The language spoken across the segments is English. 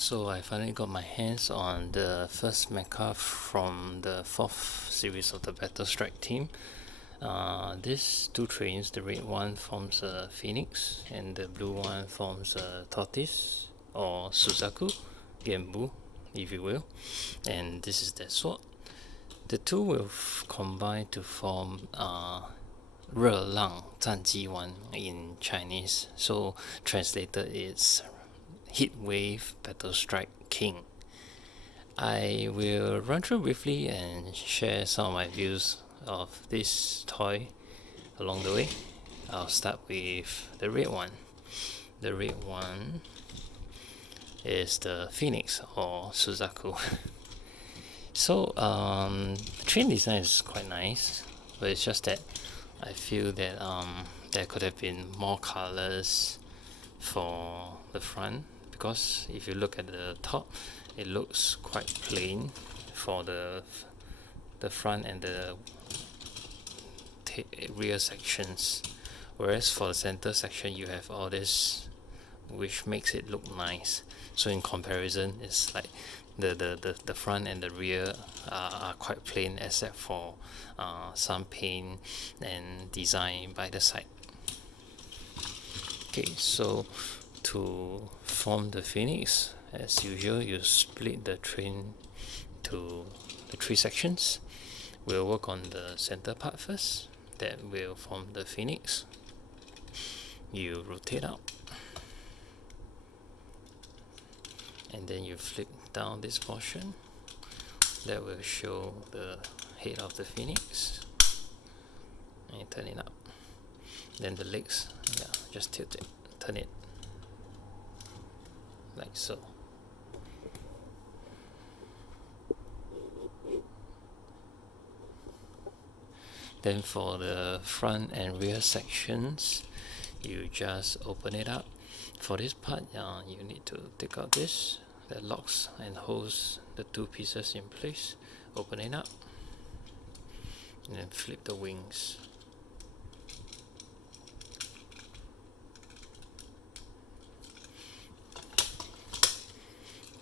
So I finally got my hands on the first mecha from the 4th series of the Battle Strike team. These two trains, the red one forms a phoenix and the blue one forms a tortoise or Suzaku, Genbu if you will, and this is their sword. The two will combine to form 热浪战击王 in Chinese, so translated it's Heat Wave Battle Strike King. I will run through briefly and share some of my views of this toy along the way. I'll start with the red one. The red one is the Phoenix or Suzaku. So the train design is quite nice, but it's just that I feel that there could have been more colors for the front, because if you look at the top, it looks quite plain for the front and the rear sections, whereas for the center section you have all this, which makes it look nice. So in comparison, it's like the front and the rear are quite plain, except for some paint and design by the side. Okay, so to form the Phoenix, as usual, you split the train to the 3 sections. We'll work on the center part first. That will form the Phoenix. You rotate out, and then you flip down this portion. That will show the head of the Phoenix, and you turn it up. Then the legs, just tilt it, turn it like so. Then for the front and rear sections, you just open it up. For this part, you need to take out this that locks and holds the 2 pieces in place. Open it up and then flip the wings.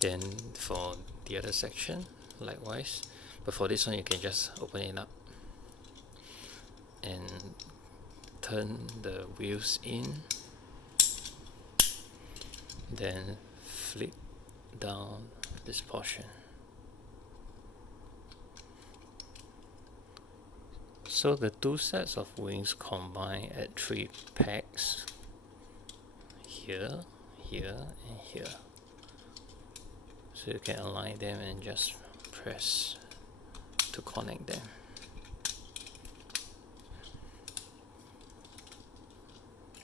Then for the other section, likewise, but for this one you can just open it up and turn the wheels in, then flip down this portion. So the 2 sets of wings combine at 3 pegs, here, here and here. So you can align them and just press to connect them.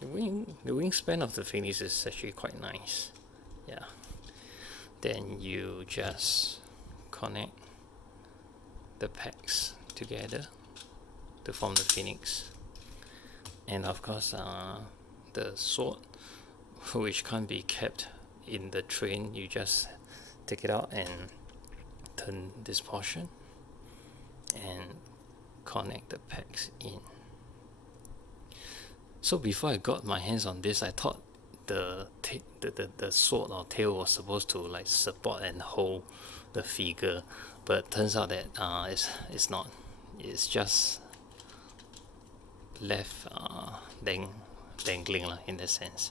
The wingspan of the Phoenix is actually quite nice. Yeah. Then you just connect the pegs together to form the Phoenix. And of course, the sword, which can't be kept in the train, you just take it out and turn this portion and connect the pegs in. So before I got my hands on this, I thought the sword or tail was supposed to like support and hold the figure, but turns out that it's not. It's just left dangling in that sense.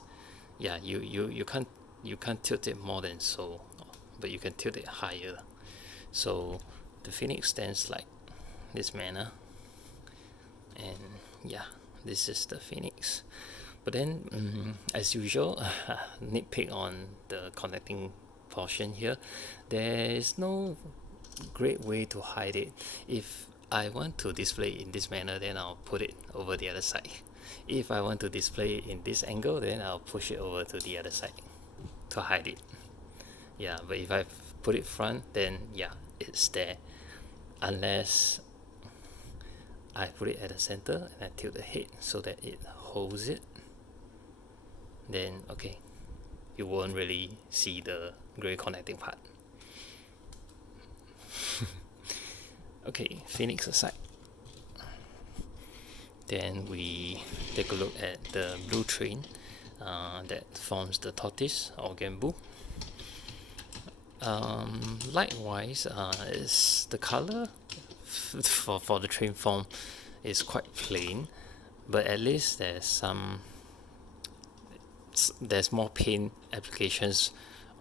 Yeah, you can't tilt it more than so, but you can tilt it higher. So the Phoenix stands like this manner, and yeah, this is the Phoenix. But then, as usual, nitpick on the connecting portion here. There is no great way to hide it. If I want to display it in this manner, then I'll put it over the other side. If I want to display it in this angle, then I'll push it over to the other side to hide it. Yeah, but if I put it front, then yeah, it's there. Unless I put it at the center and I tilt the head so that it holds it, then okay, you won't really see the grey connecting part. Okay, Phoenix aside. Then we take a look at the blue train that forms the tortoise or Genbu. Likewise, is the color for the train form is quite plain, but at least there's more paint applications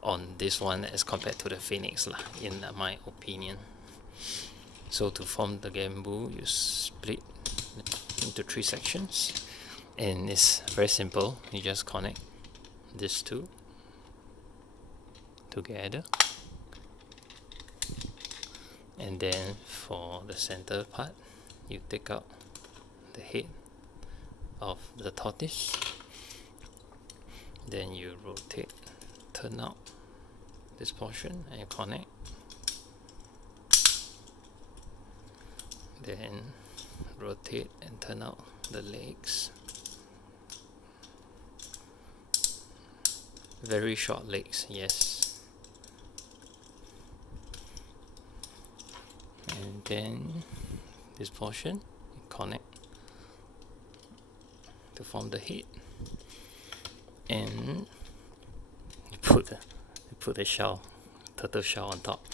on this one as compared to the Phoenix lah, in my opinion. So to form the Gambu, you split into 3 sections, and it's very simple. You just connect these two together, and then for the center part, you take out the head of the tortoise, then you rotate, turn out this portion and connect, then rotate and turn out the legs. Very short legs, yes. And then this portion connect to form the head, and you put the shell, turtle shell on top.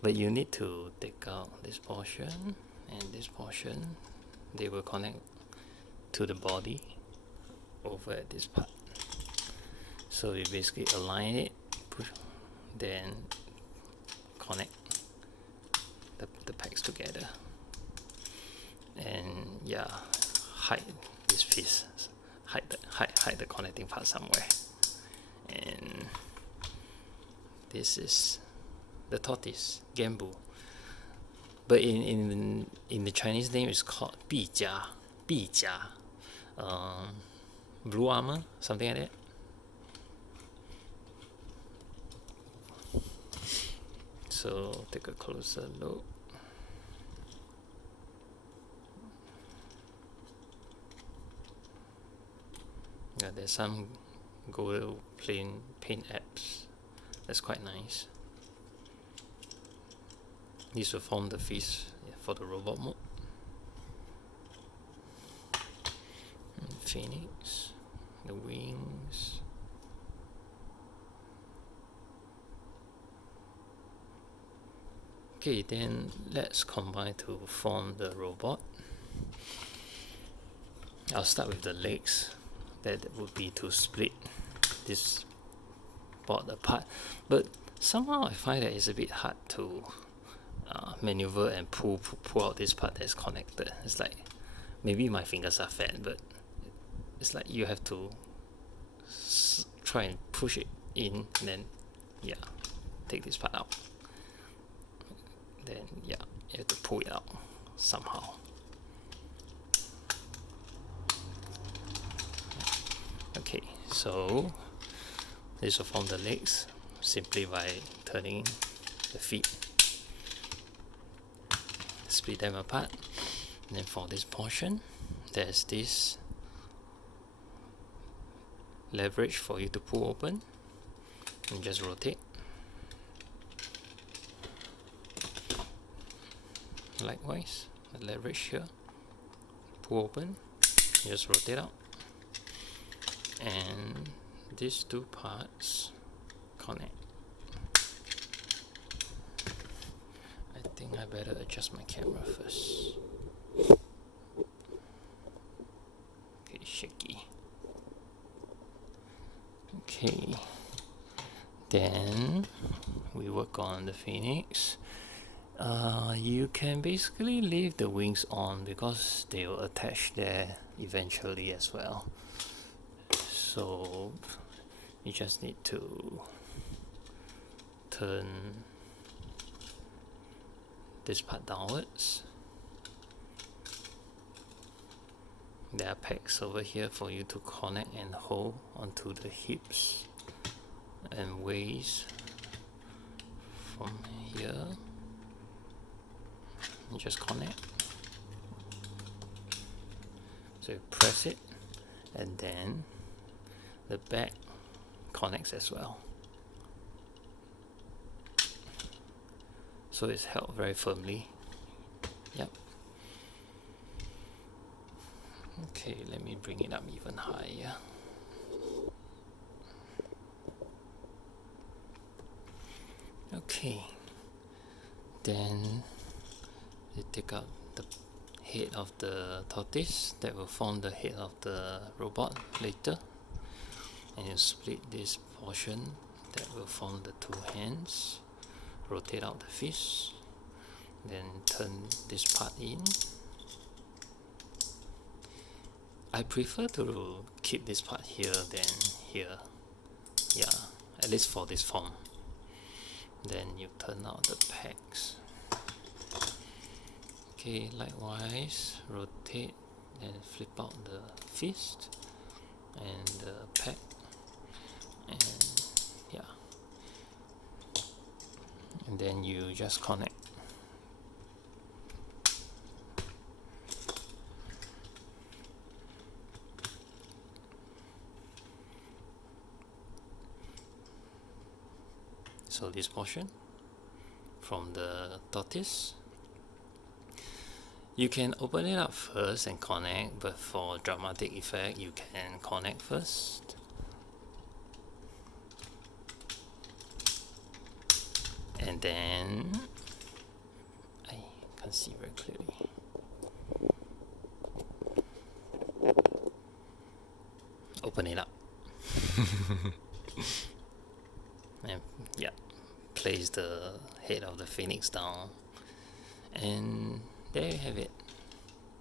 But you need to take out this portion and this portion. They will connect to the body over at this part. So you basically align it, push, then connect the pegs together, and yeah, hide this piece, hide the connecting part somewhere. And this is the tortoise, Gambu. But in the Chinese name, it's called 碧甲, blue armor, something like that. So take a closer look. Yeah, there's some gold plain paint apps. That's quite nice. These will form the face for the robot mode. And Phoenix, the wings. Okay, then let's combine to form the robot. I'll start with the legs. That would be to split this board apart, but somehow I find that it's a bit hard to maneuver and pull out this part that's connected. It's like maybe my fingers are fat, but it's like you have to try and push it in, and then yeah, take this part out. Then yeah, you have to pull it out somehow. Okay, so this will form the legs simply by turning the feet, split them apart. And then for this portion, there's this leverage for you to pull open, and just rotate. Likewise, the leverage here, pull open, just rotate out, and these two parts connect. I think I better adjust my camera first. Okay, shaky. Okay, then we work on the Phoenix. You can basically leave the wings on because they will attach there eventually as well. So you just need to turn this part downwards. There are pegs over here for you to connect and hold onto the hips and waist from here. You just connect. So you press it, and then the back connects as well. So it's held very firmly. Yep. Okay, let me bring it up even higher. Okay. Okay, then you take out the head of the tortoise that will form the head of the robot later, and you split this portion that will form the two hands, rotate out the fist, then turn this part in. I prefer to keep this part here than here, yeah, at least for this form. Then you turn out the pegs. Okay, likewise rotate and flip out the fist and the peg, and yeah, and then you just connect. So this portion from the tortoise, you can open it up first and connect, but for dramatic effect you can connect first. And then I can't see very clearly. Open it up. And yeah, place the head of the phoenix down, and there you have it.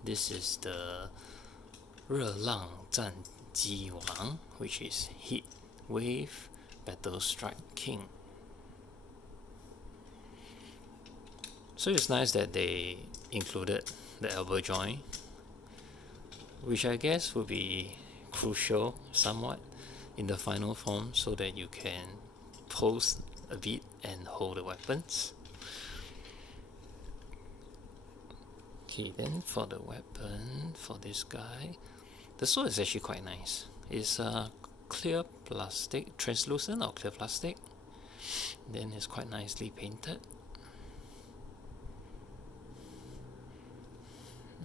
This is the 热浪战击王, which is Heat Wave Battle Strike King. So it's nice that they included the elbow joint, which I guess will be crucial somewhat in the final form, so that you can pose a bit and hold the weapons. Okay, then for the weapon for this guy, the sword is actually quite nice. It's a clear plastic, translucent or clear plastic. Then it's quite nicely painted.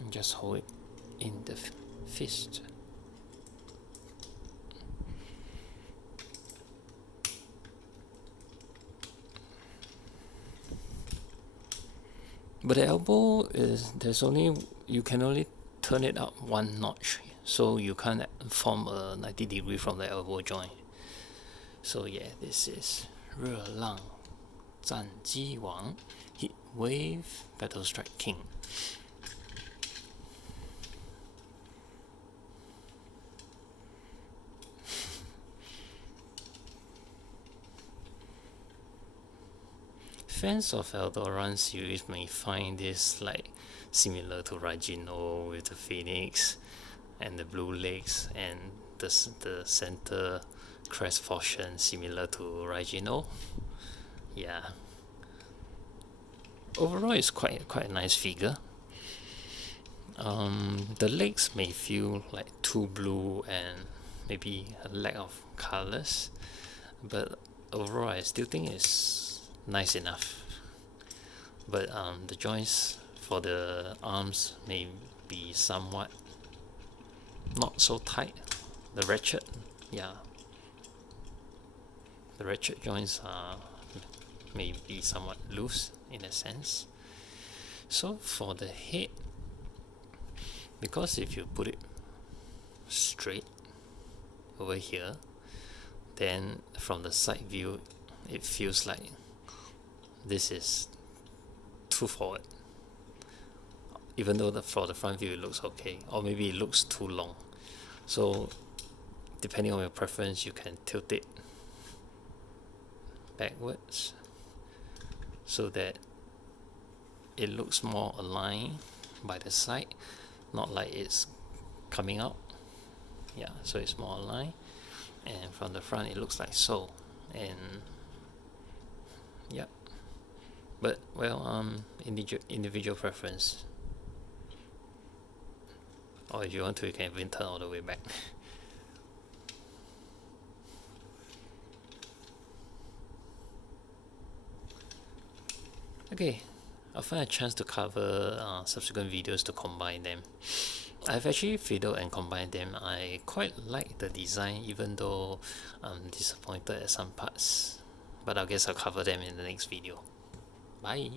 And just hold it in the fist. But the elbow is, you can only turn it up one notch, so you can't form a 90 degree from the elbow joint. So yeah, this is 热浪战击王 Heat Wave Battle Strike King. Fans of Eldorun series may find this like similar to Ragino with the phoenix and the blue legs, and the center crest portion similar to Ragino. Yeah. Overall, it's quite a nice figure. The legs may feel like too blue and maybe a lack of colors, but overall I still think it's nice enough. But the joints for the arms may be somewhat not so tight. The ratchet, yeah, the ratchet joints are may be somewhat loose in a sense. So for the head, because if you put it straight over here, then from the side view it feels like this is too forward, even though for the front view it looks okay, or maybe it looks too long. So depending on your preference, you can tilt it backwards so that it looks more aligned by the side, not like it's coming out. Yeah, so it's more aligned, and from the front it looks like so. And yeah, but well, individual preference, or if you want to, you can even turn all the way back. Okay, I'll find a chance to cover subsequent videos to combine them. I've actually fiddled and combined them. I quite like the design, even though I'm disappointed at some parts. but I guess I'll cover them in the next video. Bye!